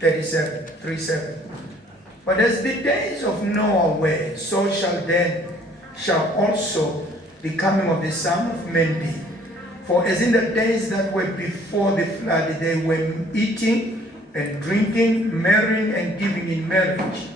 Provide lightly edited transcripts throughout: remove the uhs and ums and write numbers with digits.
37:37. But as the days of Noah were, so shall also the coming of the Son of Man be. For as in the days that were before the flood, they were eating and drinking, marrying and giving in marriage,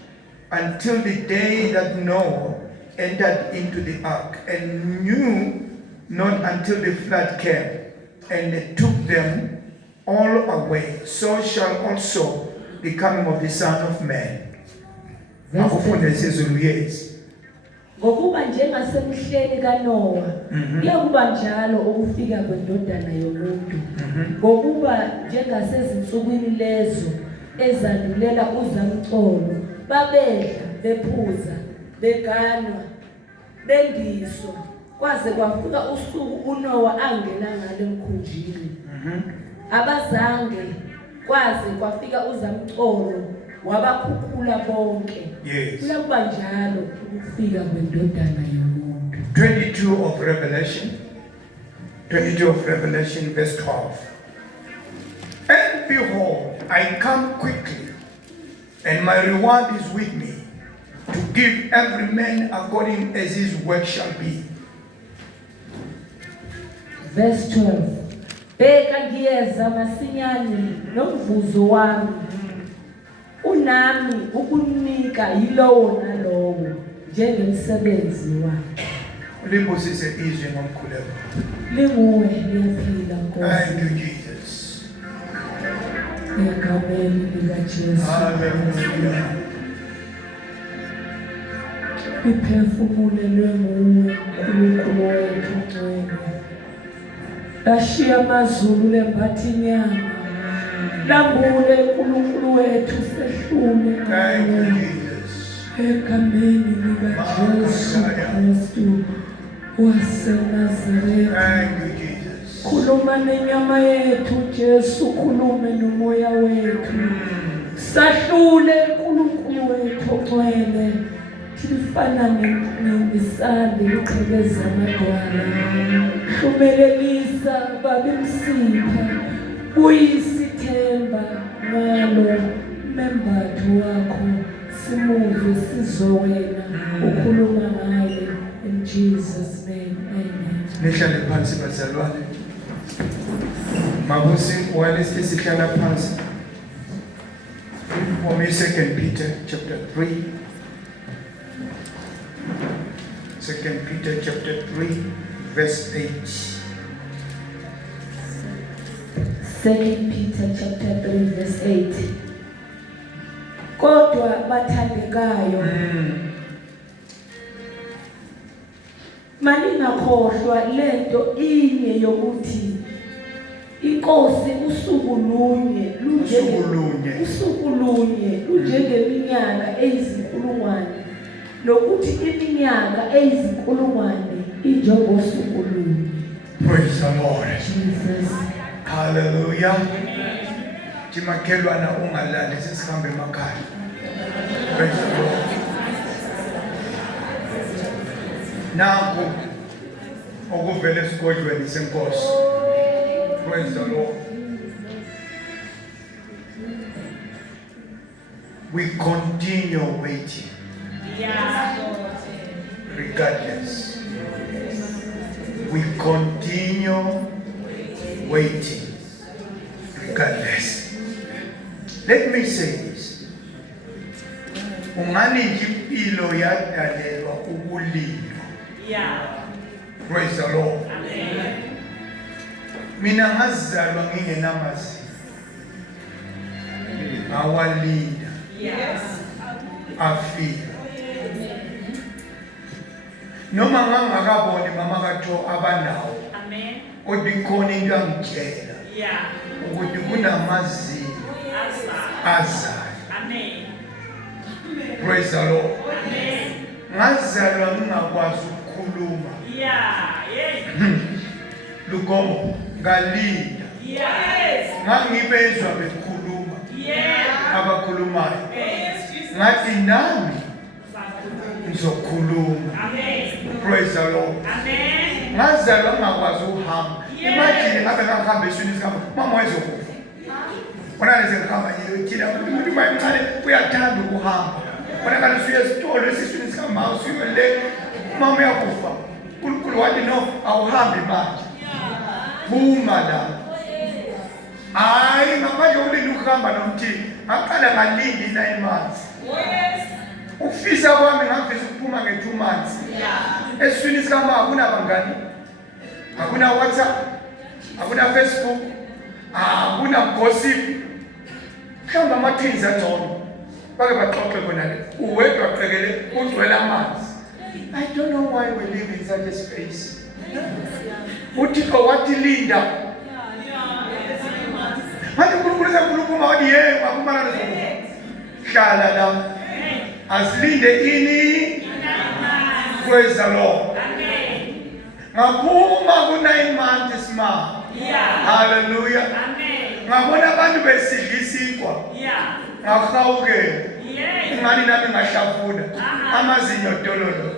until the day that Noah entered into the ark, and knew not until the flood came, and took them all away. So shall also the coming of the Son of Man. Ngokuba njengasemhleni kaNoah kuyakuba njalo ukufika kwendodana yomuntu. Ngokuba njengasezinsukwini lezo ezalulela uzamcolo, babedla, bephuza, beganwa, bendiswa, kwaze kwafika usuku uNoah angena ngalo emkhunjini. Abazange kwaze kwafika uzamcolo wabakhukhula bonke. Kuyakuba njalo ukufika kwendodana yomuntu. 22 of Revelation verse 12. And behold, I come quickly, and my reward is with me, to give every man according as his work shall be. Verse 12. Bheka ngiyeza masinyane nomvuzo wami, unami ukunika yilowo nalowo njengemsebenzi wakhe. Ulibusise izwi ngomkhuleko. Linguwe liyaphila Nkosi. Thank you, Jesus. Egameni likaJesu. Hallelujah. Iphefumulelwe nguwe uNkulunkulu wethu ngcwele. Lashiya amazulu lembathi inyama. Lambule uNkulunkulu wethu sehlule. Thank you, Jesus. Egameni likaJesu Kristu waseNazaretha. Thank you, Jesus. Khuluma nenyama yethu Jesu, khulume nomoya wethu. Sahlule uNkulunkulu wethu ngcwele. Tilifana nesandi liqhekeza amadwala. Hlumelelisa babimsipha, uyisithemba ngalo membatho wakho, simuve sizowena ukhuluma ngaye. In Jesus' name, amen. Nihlale phansi bazalwane. Mabusi walesi sihlala phansi. For me, 2 Peter chapter 3. 2 Peter chapter 3 verse 8. 2 Peter chapter 3 verse 8. Kodwa bathandekayo, maningakhohlwa lento inye yokuthi inkosi usuku lunye lunjengeminyaka eyizinkulungwane, nokuthi iminyaka eyizinkulungwane injengosuku lunye. Praise the Lord. Jesus. Hallelujah. Jimakhelwana ungalali sesihambe emakhaya. Praise the Lord. Nanku okuvela esigodlweni senkosi. Praise the Lord. We continue waiting. Regardless. We continue waiting. Regardless. Let me say this. Ungani impilo yadalelwa ukulindwa. Praise the Lord. Amen. Mina ngazalwa ngingenamazi. Awalinda. Yes. Afika. Noma ngangakaboni mama katho abanawo. Amen. Odikhona into angitshela. Yeah. Ukuthi kunamazinyo azayo. Amen. Praise the Lord. Amen. Ngazalwa ngingakwazi ukukhuluma. Yeah. Lugomo ngalinda. Yes. Ngangibezwa bekhuluma. Yeah. Abakhulumayo. Yes. Ngathi nami ngizokhuluma. Amen. Praise the Lord. Amen. Ngazalwa ngingakwazi ukuhamba. Imagine ngabe ngahamba esweni sikama mama wayezokufa. Wona lezihamba nje uthina umuntu mancane uyathanda ukuhamba. Wona kanti usuye esitolo esiswini sikamama usuye le mama uyakufa. uNkulunkulu wathi no awuhambi manje. Buma la. Hayi ngaphandle ulinde ukuhamba nomthini. Ngaqala ngalindi 9 months. Ufisa kwami ngafisa ukuphuma nge2 months. Eswini sikamama akunabangani. Akuna WhatsApp. Akuna Facebook. Akuna gossip. Mhlawumbe ama-twins angcono. Bake baxoxe khona le. Uwedwa qekele ugcwele amanzi. I don't know why we live in such a space. Uthixo wathi linda. Manje uNkulunkulu sekhuluma wathi yebo akumana lezokufa. Hlala la. Asilinde ini. Praise the Lord. Ngaphuma ku9 months ma. Hallelujah. Ngabona abantu besidla isinkwa. Ngahawuke. Ingani nami ngahlafuna. Amazinyo dololo.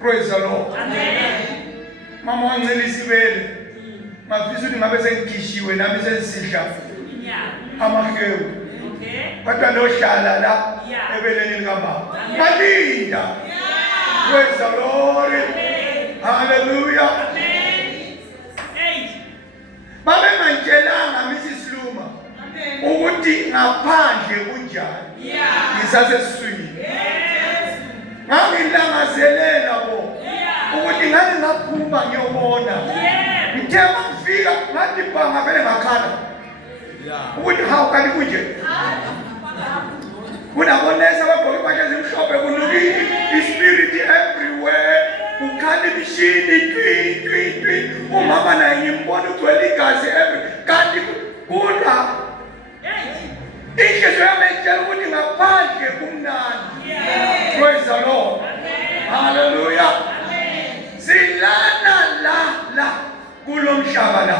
Praise the Lord. Mama wancela isibele. Ngafisa ukuthi ngabe sengishiwe nami sensidla. Amahewu. Kodwa lo hlala la ebeleni likamama. Malinda. Praise the Lord. Hallelujah. Babe mantshelanga Mrs. Luma ukuthi ngaphandle kunjani. Ngisase siswini. Ngangilangazelela bo. Ukuthi ngani ngaphuma ngiyobona. Ngithe ngifika ngathi banga vele ngakhala. Ukuthi how kanti kunje? Kunabonesa abagqoke impahla ezimhlophe kunukile ispirit everywhere. Ukhali imishini twi. Umama naye ngimbona ugcwele igazi kanti kuna. Inhliziyo yami itshela ukuthi ngaphandle kumnandi. Praise the Lord. Hallelujah. Silana la kulo mhlaba la.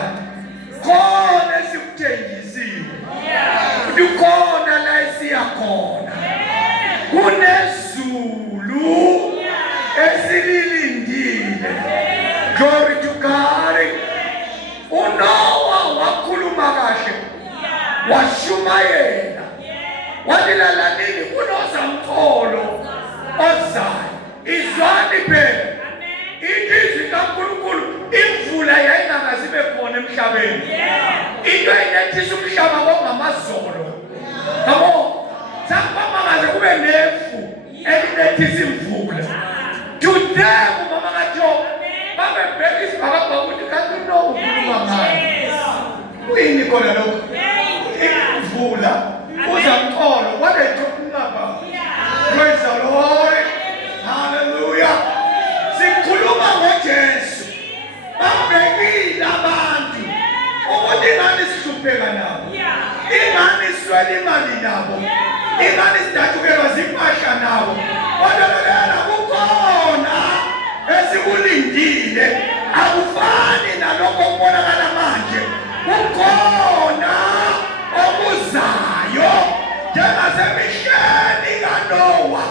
Khona esikuthengisiwe. Ukhona la esiyakhona. Kunezulu esililindile. Glory to God. Unowa wakhuluma kahle. Washumayela. Wadilala nini kunozamtholo ozayo. Izwani phela. Ilizwi kaNkulunkulu imvula yayingakazibe khona emhlabeni. Into enethisa umhlaba kongamazolo. Yabo. Sakubamba ngaze kube nefu elinethisa imvula. Today umama kaJob babebheka isibhakabhaka ukuthi kanti ukhuluma ngani. Uyini khona lokho? Imvula uzamtholo what are you talking about? Praise the Lord. Hallelujah. Sikhuluma ngoJesu. Babekile abantu ukuthi ngani sihlupheka nabo. Ingani swele imali nabo. Ingani sidatshukelwa zimpahla nabo. Kodwa kukhona esikulindile. Akufani nalokho okubonakala manje. Kukhona okuzayo. Njengasemisheni kaNowa.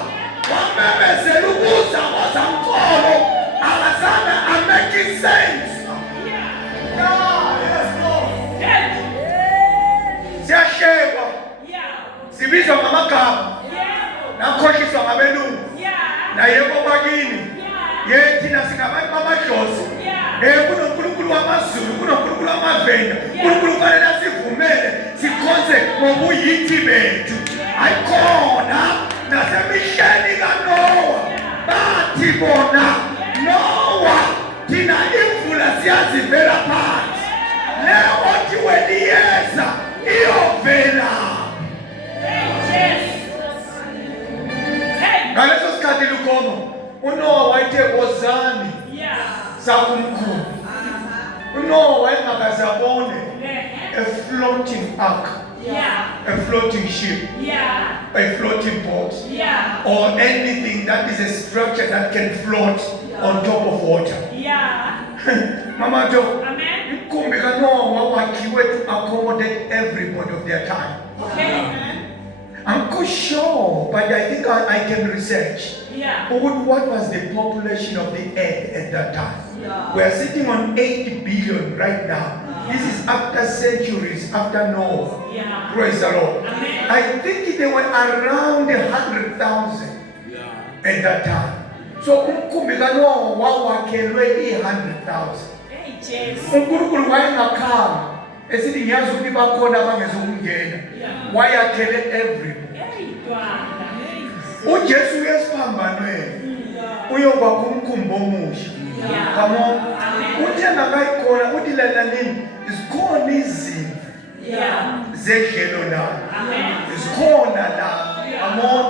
Wamemezela ukuza kwazamtholo. Akazange amake sense. Siyashekwa. Sibizwa ngamagama. Nakhohliswa ngabelungu. Nayebo bakini. Thina singabantu bamadlozi. KunoNkulunkulu wamazulu, kunoNkulunkulu wamavenda. uNkulunkulu kufanele sivumele sikhonze ngobuyithi bethu. Ayikhona nasemisheni kaNowa. Bathi bona Nowa thina imvula siyazivela phansi. Leyo othi weliyeza iyovela. Ngaleso sikhathi lukhoma uNowa wayethe wozani sakumkhulu. uNowa wayengakaze abone a floating ark, a floating ship, a floating boat, or anything that is a structure that can float on top of water. Mama Jo, umkhumbi kaNowa wakhiwe to accommodate everybody of their time. I'm not sure, but I think I can research. What was the population of the earth at that time? We are sitting on 8 billion right now. This is after centuries, after Noah. Yeah. Praise the Lord. Amen. I think they were around 100,000 at that time. So umkhumbi kaNoah wawakhelwe 100,000. Hey, Jesus. uNkulunkulu wayengakhanga esithi ngiyazi ukuthi bakhona abangezukungena. Wayakhele everybody. Hey, Bwana. uJesu uyesiphambanweni uyokwakha umkhumbi omusha. Come on. Uthi angakayikhona uthi lalalini zikhona izimvu Yeah. zedlelo la. Amen. Zikhona la. Come on.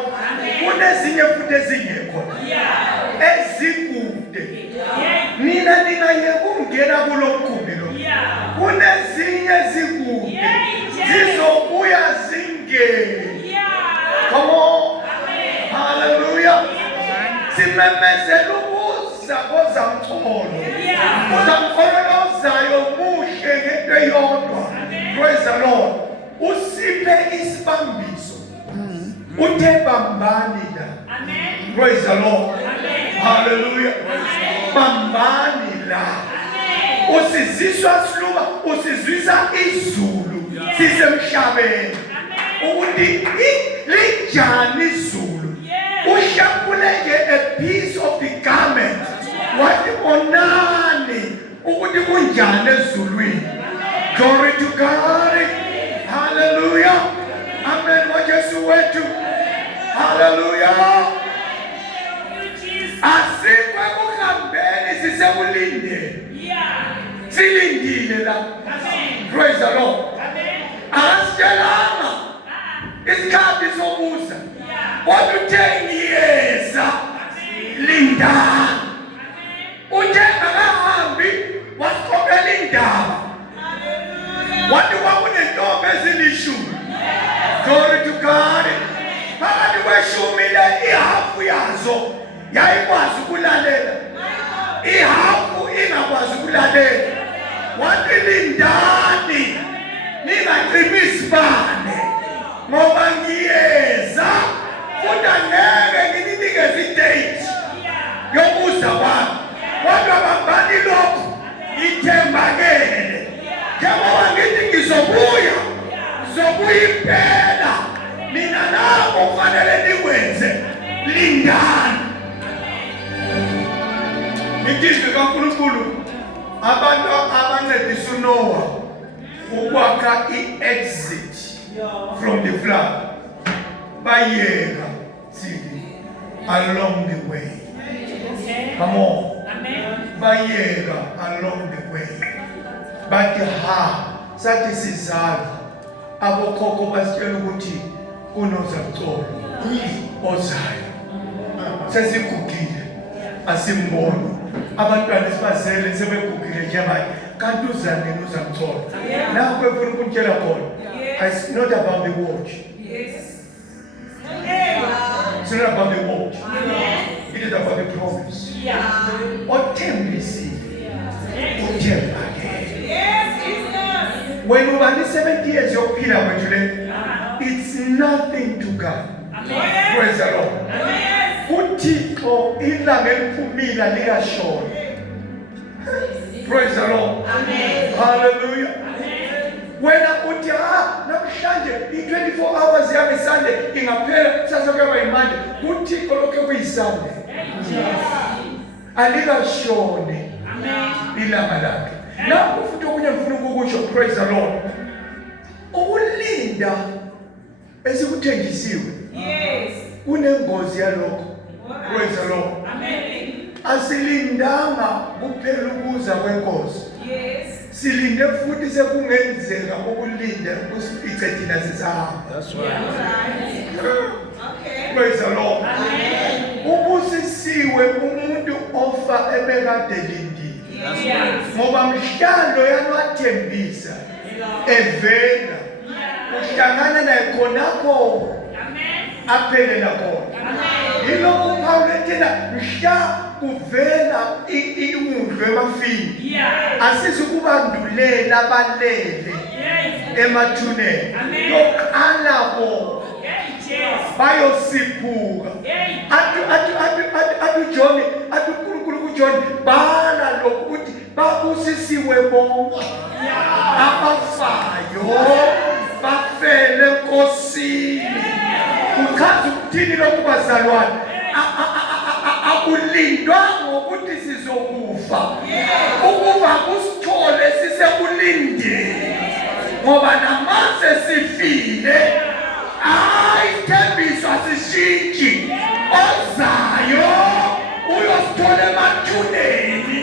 Kunezinye futhi ezingekho Yeah. ezikude. Yeah. Nina ningayeka ukungena kulo mkhumbi lo. Yeah. Kunezinye ezikude zizobuya zingene. Yeah. Come on. Amen. Hallelujah. Simemezela ukuza kozamxholo. Yeah. Uzamxholo ozayo muhle ngento eyodwa. Praise the Lord. Usiphe isibambiso. Uthe bambani la. Amen. Praise the Lord. Amen. Hallelujah. Bambani la. Amen. Usiziswa siluba, usizwisa izulu sisemhlabeni. Ukuthi lijani izulu. Ushapuleke a piece of the garment. Wathi onani ukuthi kunjani ezulwini. Glory to God. Hallelujah. Amen. Wajesu wetu. Hallelujah. Asikwe kuhambeni sisekulindeni. Yeah. Silindile la. Amen. Praise the Lord. Amen. Asitshelanga isikhathi sokuza. Yeah. Wathe ngiyeza linda. Uthe akahambi wasiqophela indaba. Wathi kwakunentombi ezilishumi. Glory to God. Phakathi kweshumi le ihafu yazo yayikwazi ukulalela. Ihafu ingakwazi ukulalela. Wathi lindani ningacimi isibane ngoba ngiyeza futhi angeke ngininikeze idate yokuza kwami. Kodwa bambani lokho ithembakele. Njengoba ngithi ngizobuya impela. Mina nabo kufanele nikwenze lindani. Ngizwe kaNkulunkulu abantu abancedisa uNoah ukwakha i-exit from the flood. Bayeka sili along the way. Come on. Amen. Bayeka along the way. Bathi sathi sizala abokhokho basitshela ukuthi kunozamxolo ozayo. Sesigugile asimboni. Abantwana esibazele sebegugile njengaye. Kanti uzanini uzamxolo. Nakho efuna ukutshela khona. It's not about the watch. Yes. It's not about the watch. It is about the promise. Yeah. Othembisile. Uthembakele. Yes, Jesus. When you are 70 years yokuphila kwethu le, it's nothing to God. Amen. Praise the Lord. Amen. uThixo ilanga eliphumila likashona. Praise the Lord. Amen. Hallelujah. Amen. Wena uthi namhlanje i24 hours yami Sunday ingaphela sasa kuyaba imande. uThixo lokho kuyiSunday. Alikashone Amen. ilanga lakhe. Lapho futhi okunye ngifuna ukukusho, praise the Lord. Ukulinda esikuthenjisiwe Yes. kunengozi yalokho. Praise the Lord. Amen. Asilindanga kuphela ukuza kwenkosi. Yes. Silinde futhi sekungenzeka ukulinda usifice thina sisahamba. That's Yeah. right. Okay. Praise the Lord. Amen. Ubusisiwe umuntu ofa ebekade lindile. Yes. Ngoba mhlalo yanwathembisa evela uhlangana naye khonapho Amen. aphelela khona. Amen. Yilokhu Pawulo ethina mhla kuvela iwundlu emafini Yeah. asizukubandulela abalele Yes. emathuneni Amen. yoqala bo Yes. bayosiphuka. Yes. Atu John, atu uNkulunkulu kuJohn bhala lokhu ukuthi babusisiwe bonke abafayo bafele enkosini. Kuchaza ukuthini lokhu bazalwane? Akulindwa ngokuthi sizokufa. Ukufa kusithole sisekulindeni. Ngoba namase sifile, isithembiso asishintshi. Ozayo uyosithola emathuneni.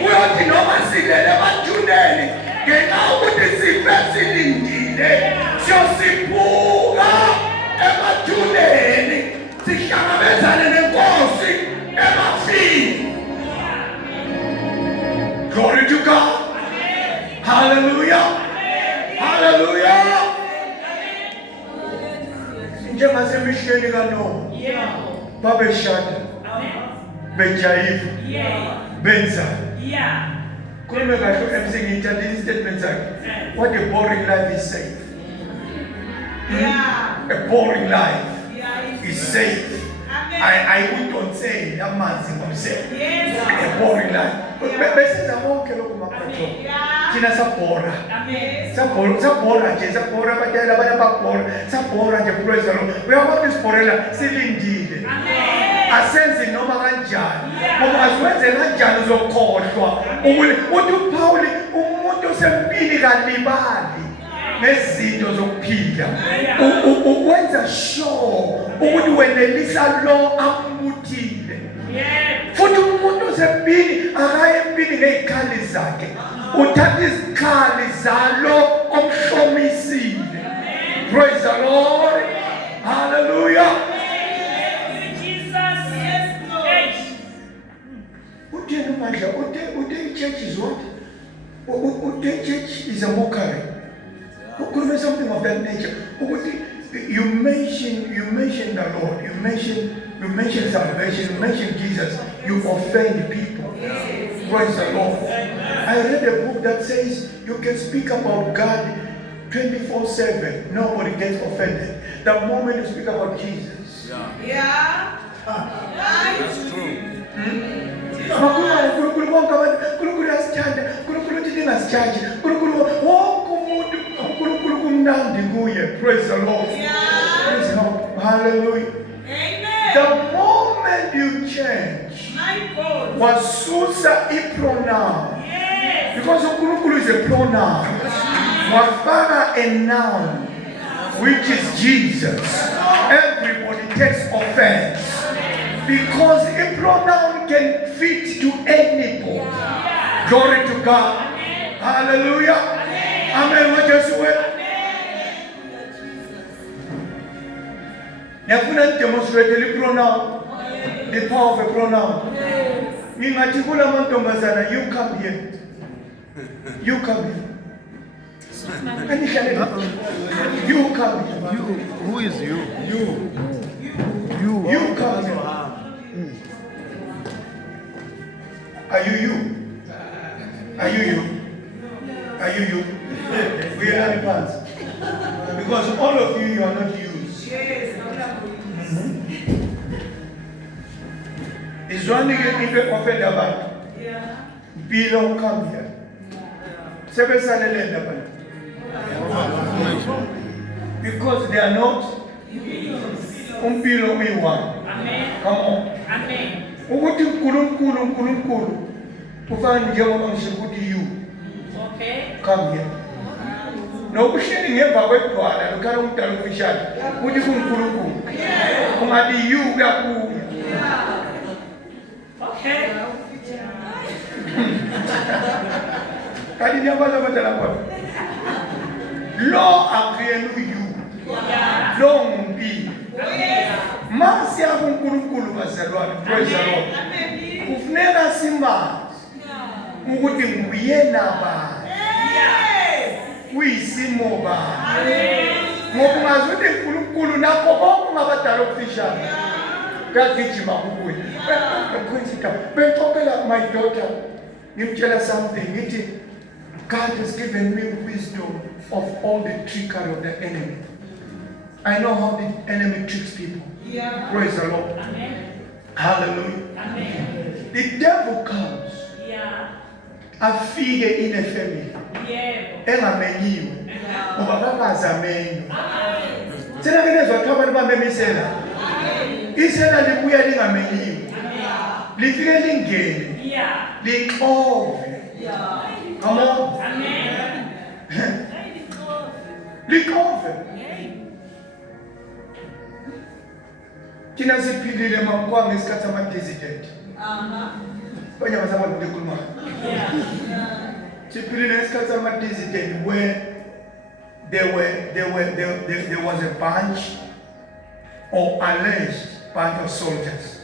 Uyothi noma silele emathuneni, ngenxa yokuthi sife silindile, siyosiphuka emathuneni, sihlangabezane nenkosi emafini. Glory to God. Hallelujah. Hallelujah. Njengasemisheni kaNoah, babeshada, bejayiva, benza. Khulume kahle emsini ngithandile istatement sakhe. What a boring life is safe. A boring life is safe. I wouldn't say that man's himself. A boring life. Besenza bonke lokho maphatho. Thina sabhora. Sabhora nje, sabhora abadala bayababhora. Sabhora nje, praise the Lord. Uyabona isibhorela silindile. Asenze noma kanjani. Ngoba asiwenze kanjani uzokhohlwa. Uthi uPaul umuntu osempini kalibali nezinto zokuphila. Ukwenza sure ukuthi wenelisa lo ambuthile. Futhi umuntu osempini akaye empini ngezikhali zakhe. Uthatha izikhali zalo omhlomisile. Praise the Lord. Hallelujah. Ude church is what? Ude church is a mockery. Could be something of that nature. You mention the Lord, you mention salvation, you mention Jesus, you offend people. Praise the Lord. I read a book that says you can speak about God 24/7. Nobody gets offended. The moment you speak about Jesus. That's true. Praise the Lord. Praise God. Hallelujah. The moment you change, wasusa a pronoun. Because Ukulu is a pronoun. Wafara a noun, which is Jesus. Everybody takes offense. Because a pronoun can fit to anybody. Glory to God. Hallelujah. Amen. What just went? Niyafuna demonstrate the pronoun, the power of a pronoun. Ningathi kula mantombazana, you come here. You come here. You come here. You, who is you? You come here. Are you you? Are you you? Are you you? We are not pants. Because all of you are not you. Is one thing if you offend about? Below come here. Because they are not below me one. Come on. Ukuthi uNkulunkulu ufana njengoba ngishikuthi you. Okay. Come here. Nokuhleli ngemva kwedwala lokhala umdala ufishana. Uthi kuNkulunkulu. Ungathi you kuyabuya. Okay. Kali niyabona abadala bona. Lo akhiyenu you. Lo ngumpi. Masi ya kuNkulunkulu bazalwane. Praise the Lord. Kufuneka simazi ukuthi nguyena bani. Kuyisimo bani. Ngoba ungazi ukuthi uNkulunkulu nakho konke ungabadala ukufishana. Kagijima kubuye. Bengixoxela my daughter, ngimtshela something ngithi God has given me wisdom of all the trickery of the enemy. I know how the enemy tricks people. Praise the Lord. Amen. Hallelujah. Amen. The devil comes afike in a family engamenyiwe ngoba kakazamenywe. Thina ke lezwa kuthiwa abantu bamemisela. Isela libuya lingamenyiwe. Lifike lingene. Lixove. Come on. Lixove. Thina siphilile makwanga ngesikhathi ama-dissident. Abanye abantu bekhuluma. Siphilile ngesikhathi ama-dissident where there was a bunch or alleged bunch of soldiers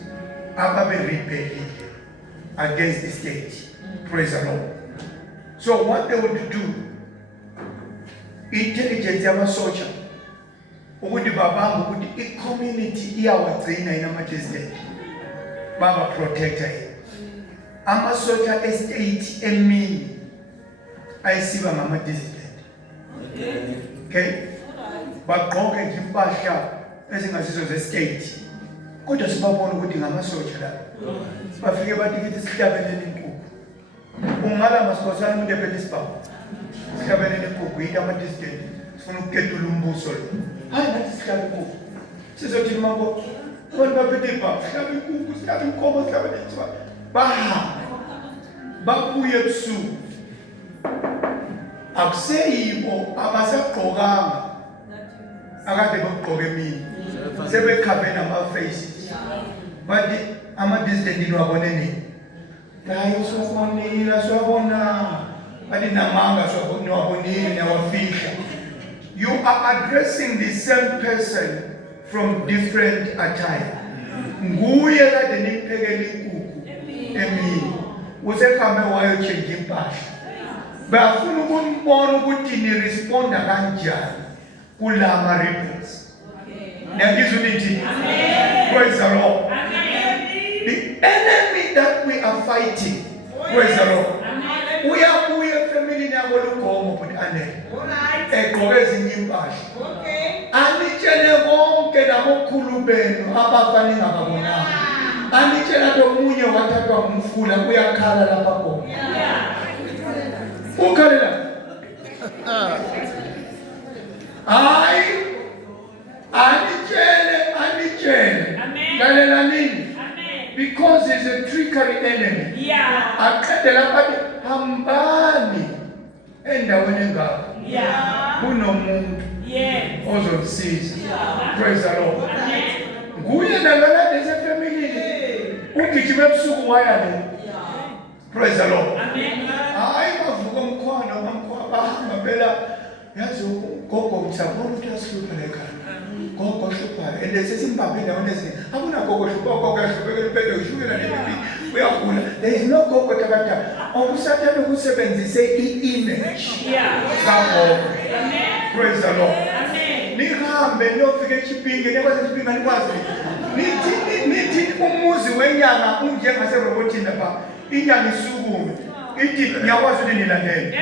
ababe rebelling against the state. Praise the Lord. So what they would do, intelligence yama-soldier ukuthi babamba ukuthi i-community iyawagcina inama-dissident baba-protector yena. Ama-soldier estate emini ayisiba ngama-dissident. Okay? Bagqoke nje impahla ezingasizo ze-state kodwa sibabona ukuthi ngama-soldier la. Bafike bathi kithi sihlabelele inkukhu. Ungala masikhosana umuntu ephethe isibhamu. Sihlabelele inkukhu yinto ama-dissident. Sifuna ukuketula umbuso lo. Hayi nathi sihlabe inkukhu. Sizothi mabo abantu baphethe ibhamu sihlabe inkukhu, sihlabe inkomo, sihlabe nenswa. Bahambe. Babuye ebusuku. Akuseyibo abasagqokanga akade bagqoke emini. Sebekhabe nama-faces. Bathi ama-dissident niwabone nini? Hayi siwabonile, siwabonanga. Bathi namanga siwabonile, niyawafihla. You are addressing the same person from different attire. Nguye kade niphekele inkukhu emini. Usekhambe wayochenja impahla. Bafuna ukumbona ukuthi ni responda kanjani kulama rebels. Ngiyizwa nithi praise the Lord. The enemy that we are fighting, praise the Lord. Uyabuya family yakho lugomo but anele. Egqoke ezinye impahla. Anitshele konke nabokhulu benu abafana ngababonanga. Anitshela omunye wathathwa ngumfula uyakhala lapha khona. Ukhalela. Hayi. Anitshele. Lalela nini? Because he's a trickery enemy. Aqedela bathi hambani endaweni engaka. Kunomuntu ozomsiza. Praise the Lord. Nguye nalala lezi family. Ugijima ebusuku wayale. Praise the Lord. Hayi bavuka umkhwana bahamba phela yazi ugogo msabona ukuthi yasihlupha lekhaya. Gogo hlupha and sesimbambe endaweni eziningi. Akuna gogo hlupha gogo yahlupha impela ushukela nebibi uyagula. There is no gogo takata. Okusathana ukusebenzise i-image. Kagogo. Praise the Lord. Nihambe niyofika eChipinge nekwazi eChipinge nikwazi. Nithi umuzi wenyanga unjengaserobotini lapha. Inyanga isukume. Ithi ngiyakwazi ukuthi nilandele.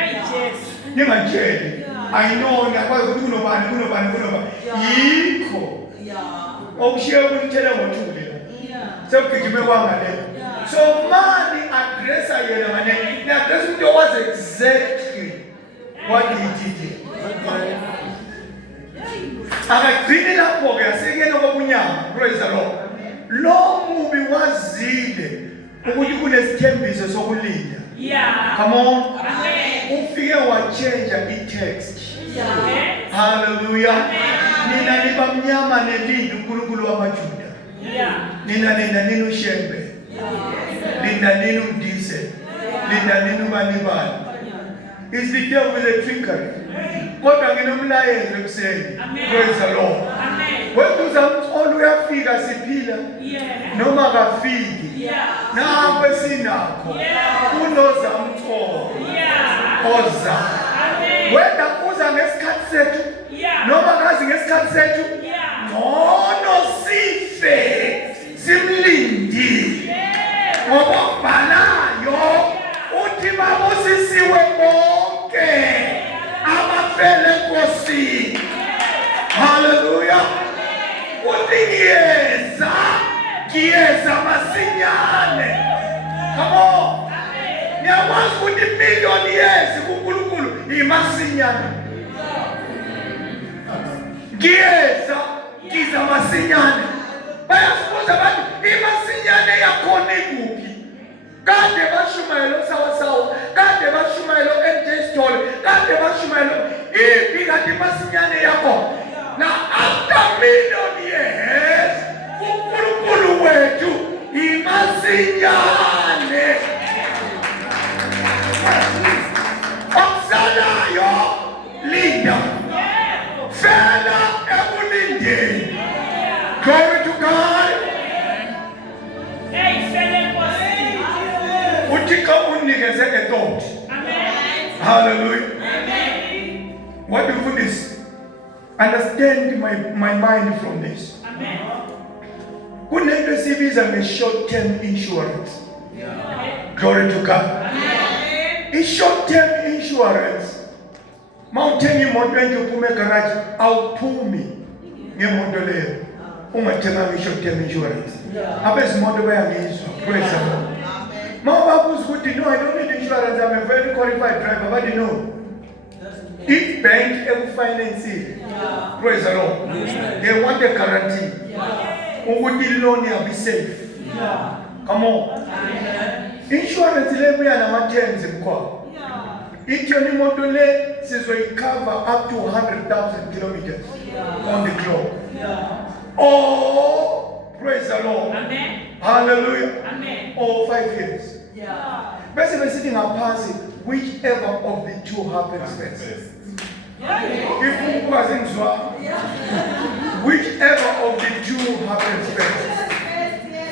Ningatsheli. I know ngiyakwazi ukuthi kunobani. Yikho. Okushiye ukunitshela ngothuli la. Sekugijime kwangale. So mani aggressor yena ngane. Ni aggressor umuntu owazi exactly what he did. Akagcini lapho ke asekena kokunyama. Praise the Lord. Lo mubi wazile ukuthi kunesithembiso sokulinda. Come on. Ufike wachange i-text. Hallelujah. Nina nibamnyama nelinda uNkulunkulu wamaJuda. Nina nini uShembe. Nina nini uMdise. Nina nini uBanibani. Is the devil with a trickery. Kodwa nginomlayezo ekuseni. Praise the Lord. Wethu uyafika siphila noma kafiki. Nambe sinakho. Unozamtho. Oza. Whether uza ngesikhathi sethu noma kazi ngesikhathi sethu. Ngono sife simlindi. Ngokubhalayo uthi babusisiwe bonke abafele Nkosi. Hallelujah. Uthi ngiyeza masinyane. Come on. Niyakwazi ukuthi million years kuNkulunkulu imasinyane. Ngiyeza ngiza masinyane. Bayasibuza bathi imasinyane yakhona ikuphi? Kade bashumayelo sawasawa, kade bashumayelo eJestol, kade bashumayelo iphi kanti imasinyane yakho? Now after million years uNkulunkulu wethu imasinyane. Okusalayo linda. Fela ekulindeni. Glory to God. Uthixo unikeze a thought. Hallelujah. What do you put this? Understand my mind from this. Kunento esibiza nge-short term insurance. Glory to God. I-short term insurance, mawuthenga imoto enje uphume egarage awuphumi ngemoto leyo ungathenganga i-short term insurance. Abezimoto bayangizwa. Praise the Lord. Mawubabuza ukuthi no, I don't need insurance, I'm a very qualified driver. But you know, if bank ekufinance, praise the Lord, they want a guarantee. Ukuthi loan yabe safe. Come on. Insurance le buya nama-terms mkhwa. Ithi yona imoto le sizoyicover up to 100,000 kilometers on the clock. Oh, praise the Lord. Amen. Hallelujah. Amen. Or 5 years. Bese besithi ngaphansi, whichever of the two happens first. If ukwazi ngizwa, whichever of the two happens first.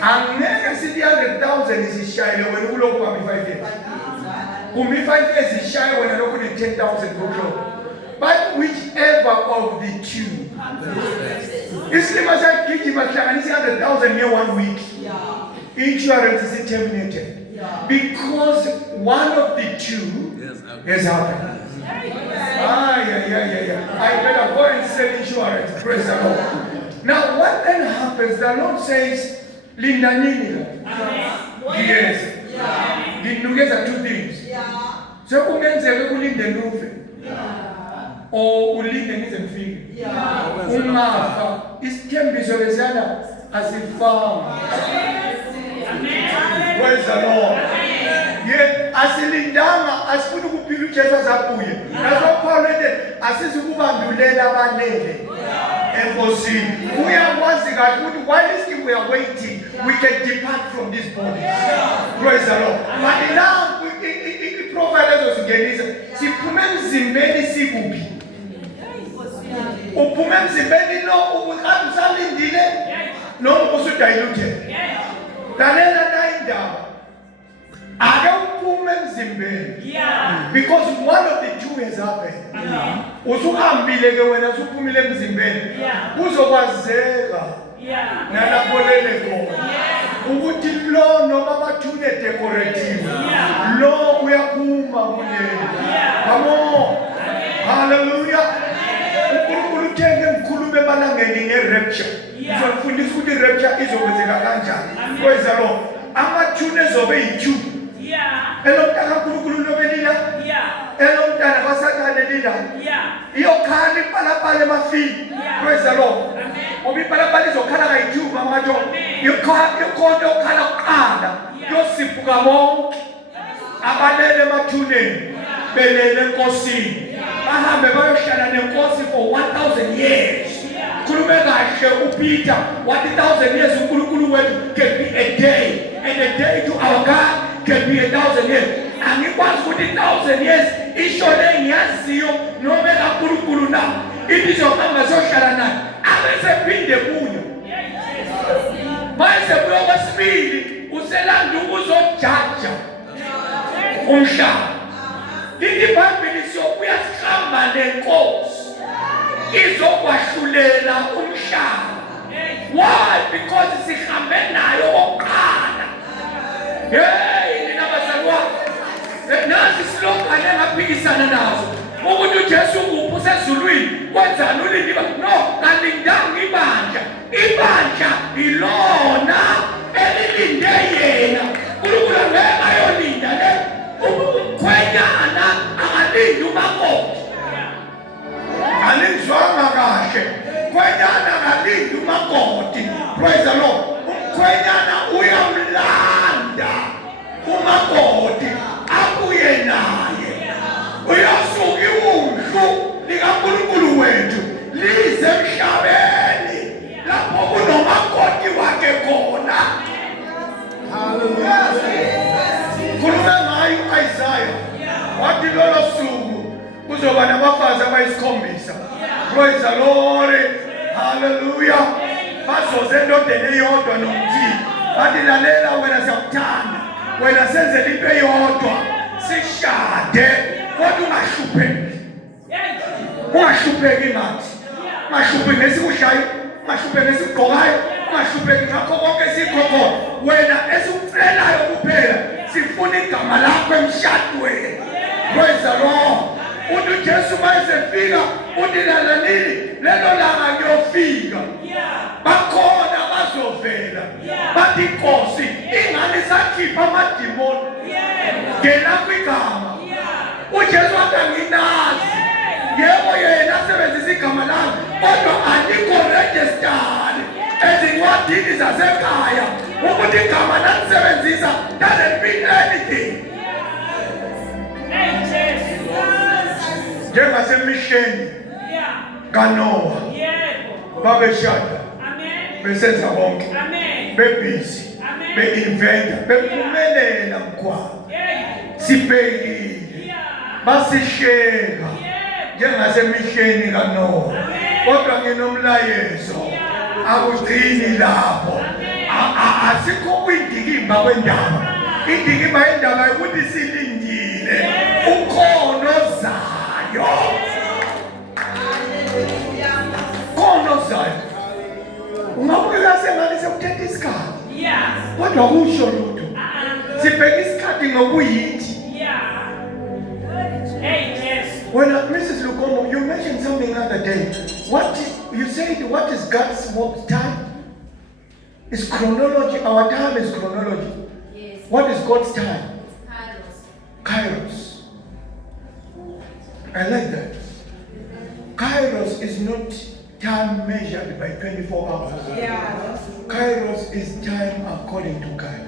Angeke sithi 100,000 isishayile wena kulokhu kwami 5 years. Kumi 5 years ishaye wena lokhu ne 10,000 kulo. But whichever of the two. Isilima sakugijima hlanganisa 100,000 in 1 week. Insurance is terminated. Because one of the two has happened. I better go and sell insurance. Praise the Lord. Now what then happens? The Lord says, Linda nini? Yes. Nginukeza two things. So kungenzeka kulinde nufe. Or ulinde nize mfike. Ungafa. Isithembiso lesiyana asifanga. Praise the Lord. Yet asilindanga asifuna ukuphila uJesu azabuye. Naso Paul ethi asizukubambulela abanele enkosini. Uyakwazi kahle ukuthi while we are waiting we can depart from this body. Praise the Lord. But now i-profile ezosingenisa siphume emzimbeni sikuphi? Uphume emzimbeni no ubuhambe usalindile noma usudilute. Lalela indaba. Ake uphume emzimbeni. Because one of the two has happened. Usuhambile ke wena usuphumile emzimbeni. Kuzokwazeka. Nalapho lele khona. Ukuthi lo noma bathune decorative. Lo uyaphuma kuleli. Come on. Hallelujah. uNkulunkulu uthenge mkhulume emalangeni nge-rapture. Uzofundisa ukuthi i-rapture izokwenzeka kanjani. Praise the Lord. Amathune ezobe yi-2. Elomntana kaNkulunkulu lobelila. Elomntana kaSathane lila. Iyokhala ipalapala emafini. Praise the Lord. Ngoba ipalapala izokhala kayi-2 mamajo. Ikhona yokhala kuqala. Yosiphuka bonke. Abalele emathuneni. Belele enkosini. Bahambe bayohlala nenkosi for 1,000 years. Khulume kahle uPeter, 1,000 years uNkulunkulu wethu can be a day, and a day to our God can be 1,000 years. Angikwazi ukuthi 1,000 years isho le ngiyaziyo noma kaNkulunkulu na ibizohamba zohlala naye abesephinde kuyo. Mase kuyo kwesibili uselanda ukuzojaja umhlaba. IBhayibheli siyobuya sihamba nenkosi izokwahlulela umhlaba. Why? Because sihambe nayo oqala. Hey, nina bazalwa. Nasi silokane ngaphikisana nazo. Ukuthi uJesu uphi usezulwini kwenzani ulindiba? No, kalindanga ibandla. Ibandla ilona elilinde yena. uNkulunkulu ngeke ayolinda le umkhwenyana akalindi umakoti. Praise the Lord. Umkhwenyana uyamlanda umakoti abuye naye. Uyasuka iwundlu likaNkulunkulu wethu lize emhlabeni lapho kunomakoti wakhe khona. Hallelujah. Khuluma ngayo Isaiah. Wathi lolo suku kuzoba nabafazi abayisikhombisa. Praise the Lord. Hallelujah. Bazoze endodeni eyodwa nomthini. Bathi lalela wena siyakuthanda. Wena senzele into eyodwa. Sishade kodwa ungahlupheki. Ungahlupheki ngathi. Ungahlupheki ngesikudlayo, ungahlupheki ngesikugqokayo, ungahlupheki ngakho konke esikhokho. Wena esikucelayo kuphela sifuna igama lakho emshadweni. Praise the Lord. Uthi uJesu mayesefika uthi lalanini lelo langa kuyofika. Bakhona bazovela. Bathi Nkosi ingane sakhipha amadimoni. Ngelakho igama. uJesu wathi anginazi. Yebo yena asebenzisa igama lami kodwa alikho registered ezincwadini zasekhaya ukuthi igama nalisebenzisa doesn't mean anything. Njengasemisheni kaNoah babeshada besenza konke bebhizi be-inventa bephumelela mkhwabo sibhekile basisheka njengasemisheni kaNoah. Kodwa nginomlayezo akugcini lapho. Asikho kwindikimba kwendaba. Indikimba yendaba ukuthi silindile ukhono zayo. Khono zayo ungabuka sengathi sekuthetha isikhathi kodwa kusho lutho. Sibheka isikhathi ngokuyithi. When Mrs. Lukomo, you mentioned something the other day. You said, what is God's work time? It's chronology. Our time is chronology. Yes. What is God's time? Kairos. Kairos. I like that. Kairos is not time measured by 24 hours. Kairos is time according to God.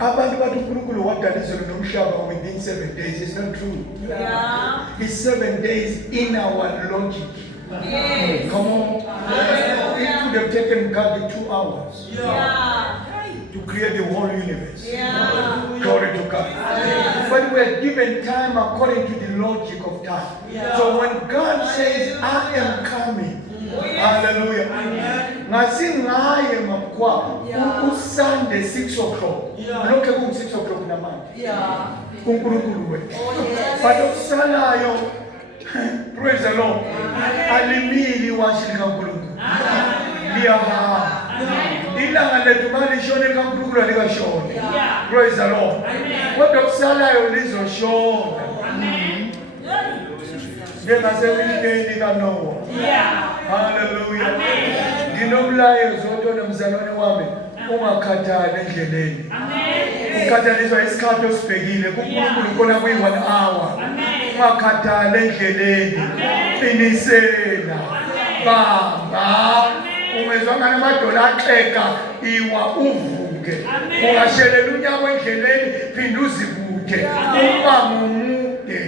Abantu bathi uNkulunkulu wadalisa nomhlaba within 7 days. It's not true. It's 7 days in our logic. Come on. It could have taken God 2 hours to create the whole universe. Glory to God. But we are given time according to the logic of time. So when God says, I am coming, hallelujah. Ngasingaye mapkwa Sunday 6 o'clock. Lokho ku 6 o'clock namanje. uNkulunkulu wethu. But okusalayo, praise the Lord, alimili washi likaNkulunkulu. Liyahamba. Ilanga lethu malishone likaNkulunkulu alikashone. Praise the Lord. Kodwa okusalayo lizoshona. Njengasemisheni kaNoah. Hallelujah. Nginomlayezo otona mzalwane wami, ungakhathali endleleni. Ukhathaliswa isikhathi osibhekile kuNkulunkulu kona kuyi-1 hour. Ungakhathali endleleni. Qinisela. Bamba. Ungezwanga namadola axeka iwa uvuke. Ungashelela unyaka endleleni phinda uzibuke. Uba mude.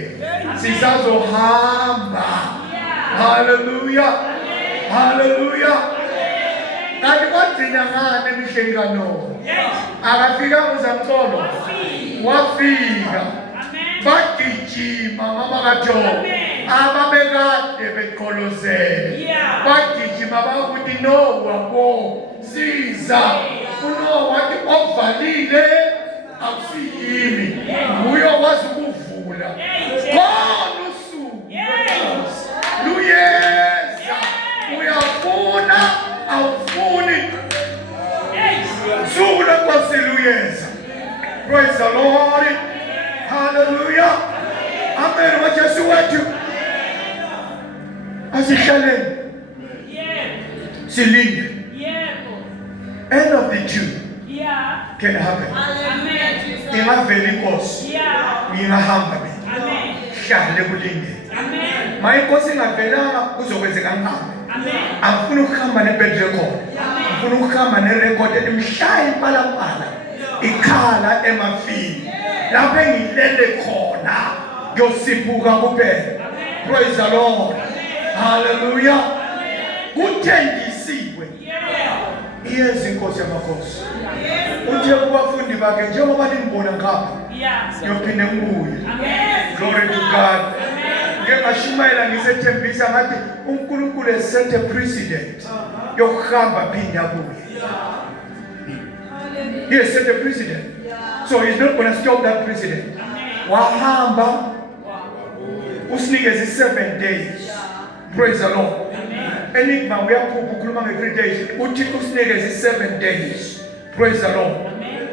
Sisazohamba. Hallelujah. Hallelujah. Kanti kwadina ngane emisheni kaNoah. Akafika uZamcolo. Wafika. Bagijima mama kaJobe. Ababekade beqolozele. Bagijima bakuthi Noah bo siza. uNoah wathi ovalile akusiyimi. Uyo wazi ukuvula. Khona usuku. Luyeza. Uyafuna awufuni. Suku lenkosi luyeza. Praise the Lord. Hallelujah. Amen. Wajesu wethu. Asihlaleni. Silinde. End of the Jew can happen. Ingavela inkosi. Ngingahamba mina. Hlale kulinde. Ma inkosi ingavelanga kuzokwenzeka ngihambe. Angifuni ukuhamba ne-bad record. Ngifuna ukuhamba ne-record elimhlaya impalapala. Ikhala emafini. Lapho engilele khona ngiyosiphuka kuphela. Praise the Lord. Hallelujah. Kuthengisiwe. Yes, inkosi yamakhosi. Uthe kubafundi bakhe njengoba nimbona ngapha. Ngiyophinde ngibuye. Glory to God. Ngingashumayela ngisethembisa ngathi uNkulunkulu esethe precedent yokuhamba phinda kuye. He has set a precedent. So he's not going to stop that precedent. Wahamba usinikeze 7 days. Praise the Lord. Enigma uyaphupha ukhuluma nge3 days. Uthi usinikeze 7 days. Praise the Lord.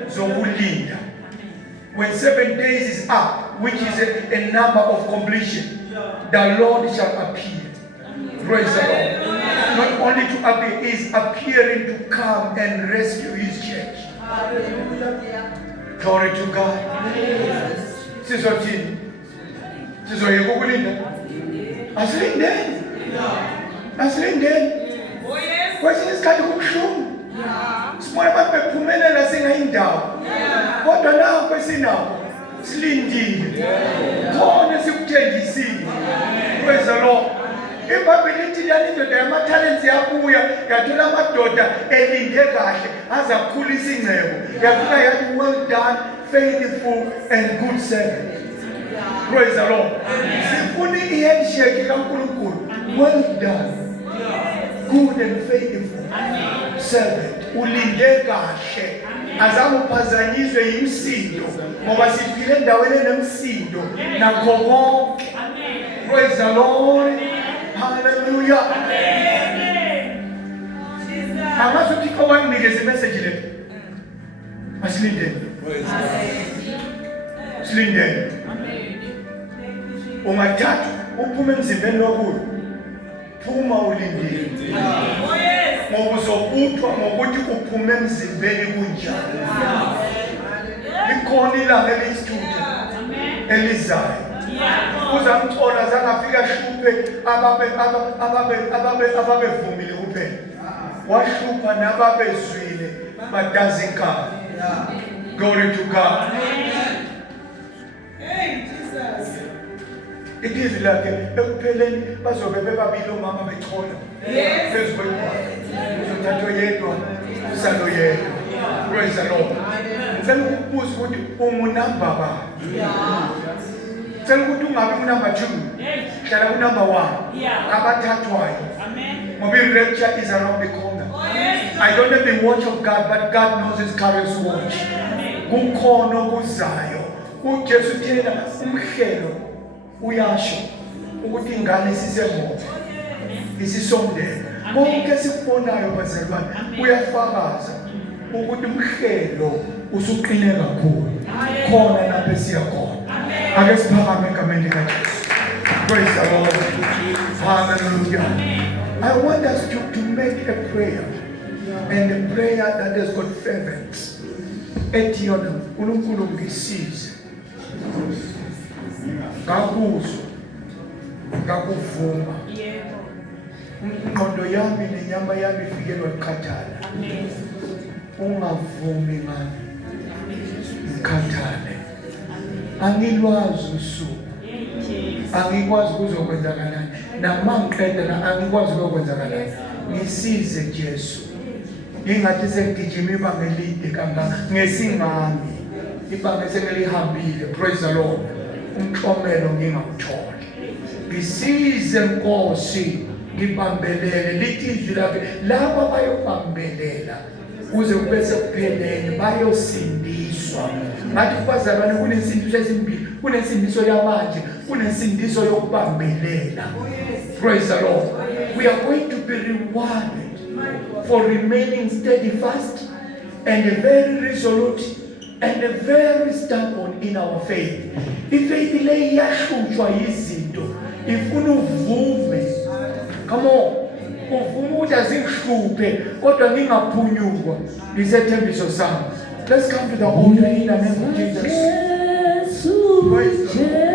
Zokulinda. When 7 days is up, which is a number of completion, the Lord shall appear. Praise the Lord. Not only to appear, he is appearing to come and rescue his church. Glory to God. Sizothini? Sizoyeka ukulinda? Asilindeni. Asilindeni. Kwesinye isikhathi kubuhlungu. Sibona abantu bephumelela singayindawo. Kodwa nakho esinakho silindile. Khona sikuthengisile. Praise the Lord. IBhayibheli lithi lana indoda yama-talents yabuya yathola amadoda elinde kahle aze akhulisa ingcebo. Yafika yathi, well done, faithful and good servant. Praise the Lord. Sifuna i-handshake kaNkulunkulu. Well done, good and faithful servant. Ulinde kahle. Azange uphazanyiswe yimsindo ngoba siphile endaweni enemsindo nakho konke. Praise the Lord. Hallelujah. Amazi uThixo wanginikeza imessage le. Asilindeni. Silindeni. Ungathatha uphume emzimbeni lokuyo. Phuma ulindile. Ngoba uzobuthwa ngokuthi uphume emzimbeni kunjani. Likhona ilanga eliyisithupha elizayo. Uzamthola zangafika hluphe ababevumile kuphela. Wahlupha nababezwile badazinkani. Glory to God. Hey, Jesus. Ilizwi lakhe ekupheleni bazobe bebabili omama bechola. Phezu kwekwazi. Uzothathwa yedwa, usalo yedwa. Praise the Lord. Ngicela ukubuza ukuthi ungunamba bani? Ngicela ukuthi ungabi unumber 2. Hlala unumber 1. Abathathwayo. Ngoba i-rapture is around the corner. I don't have the watch of God, but God knows his carrier's watch. Kukhona okuzayo. uJesu uthena umhlelo uyasho ukuthi ingane sisemoto isisondela. Konke sikubonayo bazalwane uyafakaza ukuthi umhlelo usuqine kakhulu khona lapho esiya khona. Ake siphakame egameni likaJesu. Praise the Lord. Hallelujah. I want us to make a prayer, and a prayer that has got fervence. Ethi yona uNkulunkulu ngisize ngakuzwa ngakuvuma ingqondo yami nenyama yami ifikelwa ukukhathala. Ungavumi ngami ngikhathale. Angilwazi usuku, angikwazi ukuzokwenzakalani, namangiqeda na angikwazi ukwenzakalani. Ngisize Jesu. Ingathi sengigijima ibanga elide kangaka ngesingami ibanga sengelihambile. Praise the Lord. Umhlomelo ngingawutholi. Ngisize Nkosi, ngibambelele lithi izwi lakhe laba bayobambelela kuze kube sekupheleni bayosindiswa. Ngathi kubazalwane kunesindiso ezimbili, kunesindiso yamanje, kunesindiso yokubambelela. Praise the Lord. We are going to be rewarded for remaining steadfast and very resolute and very stubborn in our faith. Ifaith le iyahlushwa yizinto ifuna uvume. Come on, uvume ukuthi azingihluphe kodwa ngingaphunyukwa isethembiso sami. Let's come to the altar in the name of Jesus. Praise the Lord.